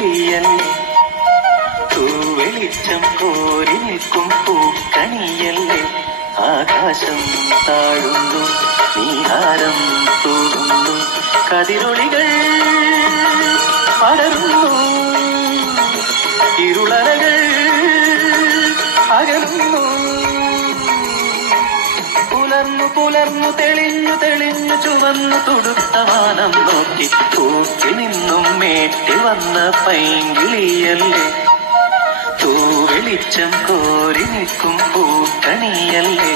പൂവലിയൻ തൂവെളിച്ചം കോരി നിൽക്കും പൂക്കണിയല്ലേ. ആകാശം താഴുന്നു നീഹാരം തൂകുന്നു. കതിരൊളികൾ പടരുന്നു ഇരുളറകൾ അകലുന്നു. പുലർന്നു പുലർന്നു തെളിഞ്ഞു തെളിഞ്ഞു ചുവന്നു തുടുത്ത വാനം നോക്കി തൂക്കി കൂട്ടി വന്ന പൈങ്കിളിയല്ലേ? തൂവെളിച്ചം കോരി നിൽക്കും പൂക്കണിയല്ലേ?